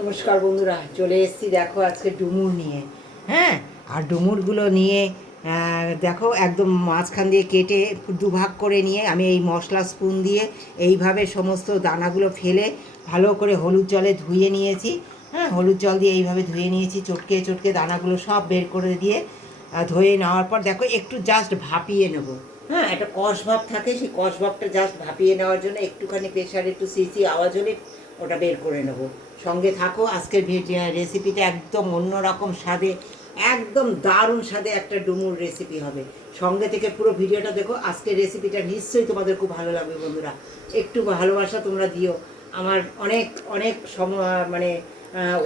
নমস্কার বন্ধুরা, চলে এসেছি দেখো আজকে ডুমুর নিয়ে। হ্যাঁ, আর ডুমুরগুলো নিয়ে দেখো একদম মাঝখান দিয়ে কেটে দুভাগ করে নিয়ে আমি এই মশলা স্পুন দিয়ে এইভাবে সমস্ত দানাগুলো ফেলে ভালো করে হলুদ জলে ধুয়ে নিয়েছি। হ্যাঁ, হলুদ জল দিয়ে এইভাবে ধুয়ে নিয়েছি, চটকে চটকে দানাগুলো সব বের করে দিয়ে ধুয়ে নেওয়ার পর দেখো একটু জাস্ট ভাপিয়ে নেবো। হ্যাঁ, একটা কষ ভাব থাকে, সেই কষ ভাবটা জাস্ট ভাপিয়ে নেওয়ার জন্য একটুখানি প্রেশারে একটু সিসি আওয়াজ হলে ওটা বের করে নেবো। সঙ্গে থাকো, আজকের রেসিপিটা একদম অন্যরকম স্বাদে, একদম দারুণ স্বাদে একটা ডুমুর রেসিপি হবে। সঙ্গে থেকে পুরো ভিডিওটা দেখো, আজকের রেসিপিটা নিশ্চয়ই তোমাদের খুব ভালো লাগবে বন্ধুরা। একটু ভালোবাসা তোমরা দিও। আমার অনেক অনেক মানে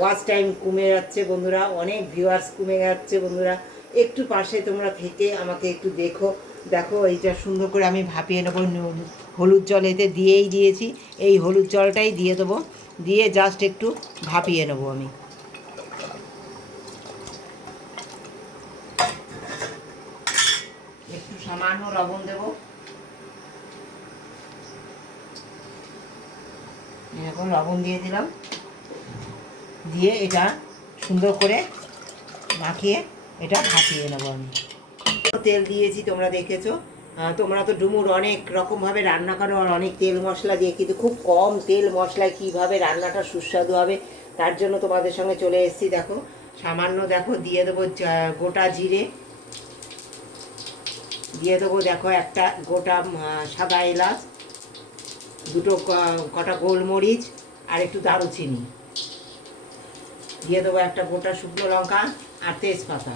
ওয়াচ টাইম কমে যাচ্ছে বন্ধুরা, অনেক ভিউয়ার্স কমে যাচ্ছে বন্ধুরা। একটু পাশে তোমরা থেকে আমাকে একটু দেখো। দেখো এইটা সুন্দর করে আমি ভাপিয়ে নেবো। হলুদ জল এতে দিয়েই দিয়েছি, এই হলুদ জলটাই দিয়ে দেবো, দিয়ে জাস্ট একটু ভাপিয়ে নেবো আমি। একটু সামান্য লবণ দেবো, এরকম লবণ দিয়ে দিলাম, দিয়ে এটা সুন্দর করে মাখিয়ে এটা ভাপিয়ে নেবো আমি। তেল দিয়েছি তোমরা দেখেছো। তোমরা তো ডুমুর অনেক রকমভাবে রান্না করো আর অনেক তেল মশলা দিয়ে, কিন্তু খুব কম তেল মশলায় কীভাবে রান্নাটা সুস্বাদু হবে তার জন্য তোমাদের সঙ্গে চলে এসেছি। দেখো সামান্য দেখো দিয়ে দেবো গোটা জিরে, দিয়ে দেবো দেখো একটা গোটা সাদা এলাচ, দুটো কটা গোলমরিচ আর একটু দারুচিনি, দিয়ে দেবো একটা গোটা শুকনো লঙ্কা আর তেজপাতা।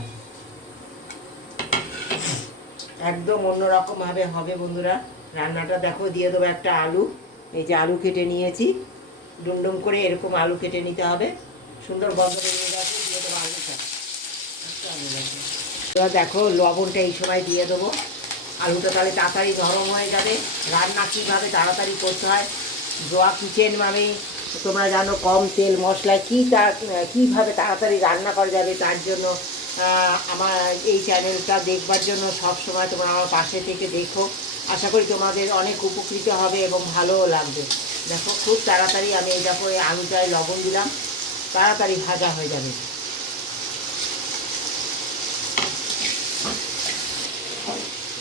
একদম অন্যরকমভাবে হবে বন্ধুরা রান্নাটা। দেখো দিয়ে দেবো একটা আলু, এই যে আলু কেটে নিয়েছি, ডুমডুম করে এরকম আলু কেটে নিতে হবে, সুন্দর গন্ধ বেরিয়ে গেছে, দিয়ে দেবো আলুটা। এবার দেখো লবণটা এই সময় দিয়ে দেবো, আলুটা তাহলে তাড়াতাড়ি নরম হয়ে যাবে। রান্না কীভাবে তাড়াতাড়ি করতে হয়, জোয়া কিচেন মানে তোমরা জানো কম তেল মশলায় কীভাবে তাড়াতাড়ি রান্না করা যাবে, তার জন্য আমার এই চ্যানেলটা দেখবার জন্য সব সময় তোমরা আমার পাশে থেকে দেখো। আশা করি তোমাদের অনেক উপকৃত হবে এবং ভালোও লাগবে। দেখো খুব তাড়াতাড়ি আমি এটা করে আলুটায় লবণ দিলাম, তাড়াতাড়ি ভাজা হয়ে যাবে।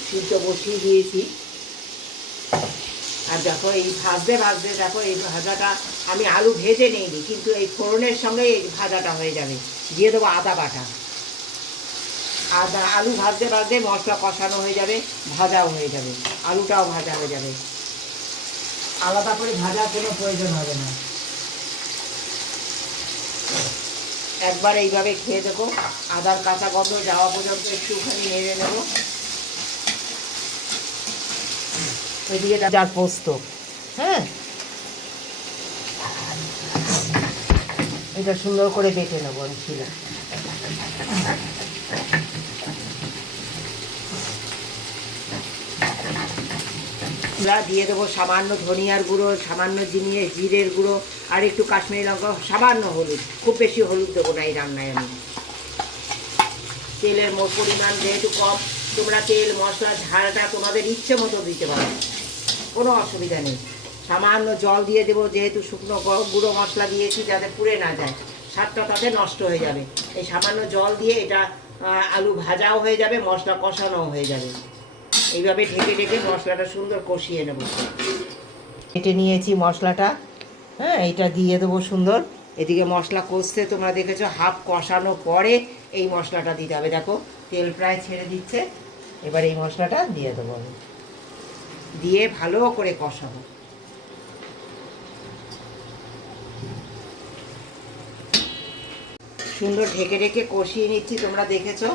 সিদ্ধ বসিয়ে দিয়েছি, আর দেখো এই ভাজতে ভাজতে দেখো এই ভাজাটা আমি আলু ভেজে নিইনি, কিন্তু এই ফোড়নের সঙ্গে এই ভাজাটা হয়ে যাবে। দিয়ে দেবো আদা বাটা, আদা আলু ভাজতে ভাজতে মশলা কষানো হয়ে যাবে, ভাজাও হয়ে যাবে, আলুটাও ভাজা হয়ে যাবে, আলাদা করে ভাজার কোনো প্রয়োজন হবে না। একবার এইভাবে খেয়ে দেখো, আদার কাঁচা গন্ধ যাওয়া পর্যন্ত একটুখানি নেড়ে নেবো। এদিকে যার পোস্ত, হ্যাঁ এটা সুন্দর করে বেটে নেবো আমি ছিলাম। দিয়ে দেবো সামান্য ধনিয়ার গুঁড়ো, সামান্য জিরের গুঁড়ো আর একটু কাশ্মীরি লঙ্কা, সামান্য হলুদ, খুব বেশি হলুদ দেবো না এই রান্নায় আমি। তেলের পরিমাণ যেহেতু কম, তোমরা তেল মশলা ঝালটা তোমাদের ইচ্ছে মতো দিতে পারো, কোনো অসুবিধা নেই। সামান্য জল দিয়ে দেবো, যেহেতু শুকনো গুঁড়ো মশলা দিয়েছি যাতে পুড়ে না যায়, স্বাদটা তাতে নষ্ট হয়ে যাবে। এই সামান্য জল দিয়ে এটা আলু ভাজাও হয়ে যাবে, মশলা কষানোও হয়ে যাবে। এইভাবে ঢেকে ঢেকে মশলাটা সুন্দর কষিয়ে নেব। কেটে নিয়েছি মশলাটা, হ্যাঁ এটা দিয়ে দেবো সুন্দর। এদিকে মশলা কষতে তোমরা দেখেছো, হাফ কষানো পরে এই মশলাটা দিতে হবে। দেখো তেল প্রায় ছেড়ে দিচ্ছে, এবার এই মশলাটা দিয়ে দেবো আমি, দিয়ে ভালো করে কষাবো। সুন্দর ঢেকে ঢেকে কষিয়ে নিচ্ছি, তোমরা দেখেছো।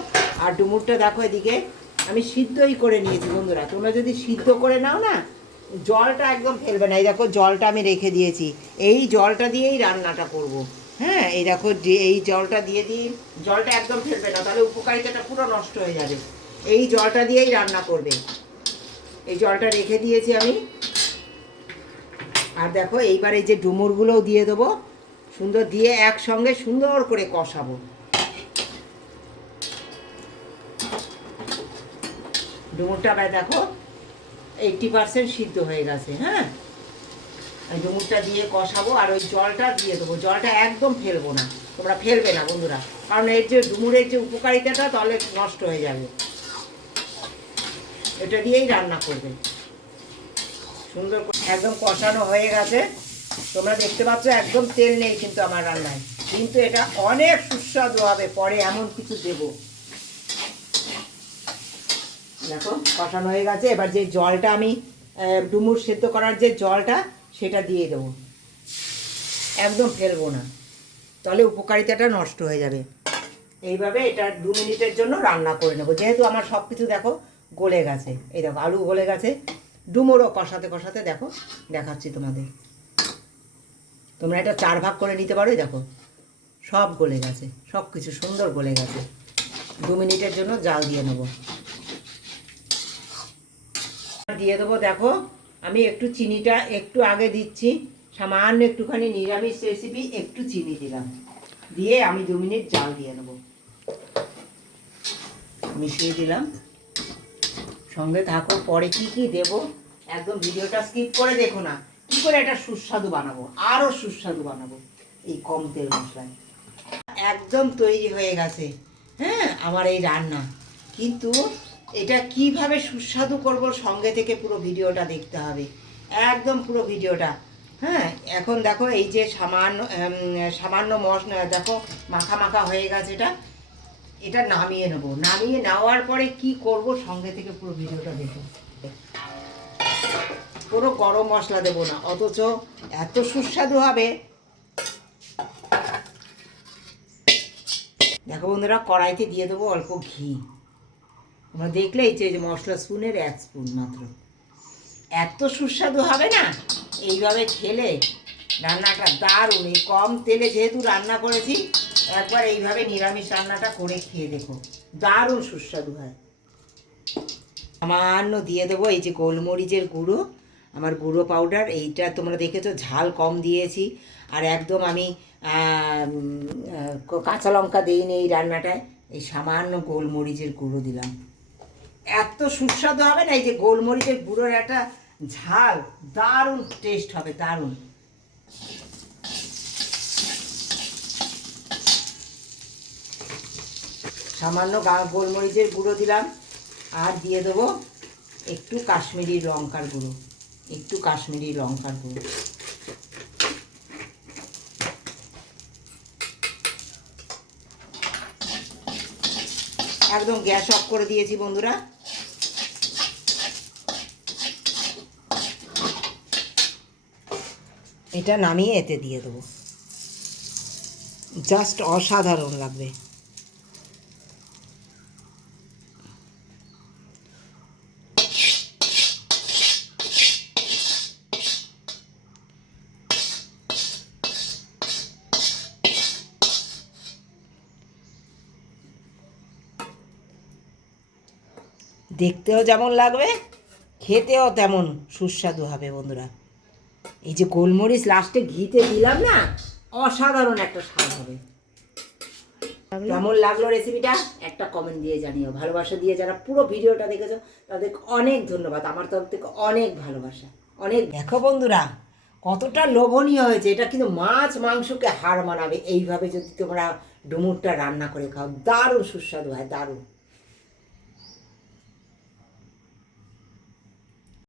আর ডুমুরটা দেখো এদিকে আমি সিদ্ধই করে নিয়েছি বন্ধুরা। তোমরা যদি সিদ্ধ করে নাও না, জলটা একদম ফেলবে না। এই দেখো জলটা আমি রেখে দিয়েছি, এই জলটা দিয়েই রান্নাটা করব। হ্যাঁ এই দেখো যে এই জলটা দিয়ে দিই, জলটা একদম ফেলবে না, তাহলে উপকারিতাটা পুরো নষ্ট হয়ে যাবে। এই জলটা দিয়েই রান্না করবে, এই জলটা রেখে দিয়েছি আমি। আর দেখো এইবার এই যে ডুমুরগুলোও দিয়ে দেবো, সুন্দর দিয়ে একসঙ্গে সুন্দর করে কষাবো। ডুমুরটা দেখো 80% সিদ্ধ হয়ে গেছে। হ্যাঁ ডুমুরটা দিয়ে কষাবো আর ওই জলটা দিয়ে দেবো। জলটা একদম ফেলবো না, তোমরা ফেলবে না বন্ধুরা, কারণ এর যে ডুমুরের যে উপকারিতাটা তাহলে নষ্ট হয়ে যাবে। এটা দিয়েই রান্না করবে সুন্দর করে। একদম কষানো হয়ে গেছে, তোমরা দেখতে পাচ্ছ একদম তেল নেই কিন্তু আমার রান্নায়, কিন্তু এটা অনেক সুস্বাদু হবে। পরে এমন কিছু দেবো, দেখো কষানো হয়ে গেছে। এবার যে জলটা আমি ডুমুর সেদ্ধ করার যে জলটা সেটা দিয়ে দেবো, একদম ফেলবো না, তাহলে উপকারিতাটা নষ্ট হয়ে যাবে। এইভাবে এটা 2 মিনিটের জন্য রান্না করে নেবো। যেহেতু আমার সব কিছু দেখো গলে গেছে, এই দেখো আলু গলে গেছে, ডুমুরও কষাতে কষাতে দেখো দেখাচ্ছি তোমাদের। তোমরা এটা 4 ভাগ করে নিতে পারো, দেখো সব গলে গেছে, সব কিছু সুন্দর গলে গেছে। 2 মিনিটের জন্য জাল দিয়ে নেবো। দিয়ে দেবো, দেখো আমি একটু চিনিটা একটু আগে দিচ্ছি, সামান্য একটুখানি নিরামিষ রেসিপি, একটু চিনি দিলাম, দিয়ে আমি 2 মিনিট জাল দিয়ে নেবো। মিশিয়ে দিলাম, সঙ্গে থাকো, পরে কি কি দেবো একদম ভিডিওটা স্কিপ করে দেখো না, কি করে এটা সুস্বাদু বানাবো, আরও সুস্বাদু বানাবো এই কম তেল মশলায়। একদম তৈরি হয়ে গেছে হ্যাঁ আমার এই রান্না। কিন্তু এটা কিভাবে সুস্বাদু করব, সঙ্গে থেকে পুরো ভিডিওটা দেখতে হবে, একদম পুরো ভিডিওটা। হ্যাঁ এখন দেখো এই যে সামান্য মশলা দেখো মাখা মাখা হয়ে গেছে, এটা নামিয়ে নেব। নামিয়ে নেওয়ার পরে কি করব, সঙ্গে থেকে পুরো ভিডিওটা দেখো। পুরো গরম মশলা দেবো না, অথচ এত সুস্বাদু হবে। দেখো বন্ধুরা, কড়াইতে দিয়ে দেবো অল্প ঘি। তোমরা দেখলেই যে মশলা স্পুনের 1 স্পুন মাত্র, এত সুস্বাদু হবে না এইভাবে খেলে। রান্নাটা দারুণ, এই কম তেলে যেহেতু রান্না করেছি, একবার এইভাবে নিরামিষ রান্নাটা করে খেয়ে দেখো, দারুণ সুস্বাদু হয়। সামান্য দিয়ে দেবো এই যে গোলমরিচের গুঁড়ো, আমার গুঁড়ো পাউডার। এইটা তোমরা দেখেছো ঝাল কম দিয়েছি, আর একদম আমি কাঁচা লঙ্কা দিইনি এই রান্নাটায়, এই সামান্য গোলমরিচের গুঁড়ো দিলাম। এত সুস্বাদু হবে না, এই যে গোলমরিচের গুঁড়োর একটা ঝাল, দারুণ টেস্ট হবে, দারুণ। সামান্য গোলমরিচের গুঁড়ো দিলাম, আর দিয়ে দেবো একটু কাশ্মীরি লঙ্কার গুঁড়ো, একটু কাশ্মীরি লঙ্কার গুঁড়ো। একদম গ্যাস অফ করে দিয়েছি বন্ধুরা। এটা নামিয়ে এতে দিয়ে দেবো, জাস্ট অসাধারণ লাগবে। দেখতেও যেমন লাগবে, খেতেও তেমন সুস্বাদু হবে বন্ধুরা। এই যে গোলমরিচ লাস্টে ঘিতে দিলাম না, অসাধারণ একটা স্বাদ হবে। কেমন লাগলো রেসিপিটা একটা কমেন্ট দিয়ে জানিও। ভালোবাসা দিয়ে যারা পুরো ভিডিওটা দেখেছো তাদের অনেক ধন্যবাদ, আমার তরফ থেকে অনেক ভালোবাসা, অনেক। দেখো বন্ধুরা কতটা লোভনীয় হয়েছে, এটা কিন্তু মাছ মাংসকে হার মানাবে এইভাবে যদি তোমরা ডুমুরটা রান্না করে খাও, দারুণ সুস্বাদু হয়, দারুণ।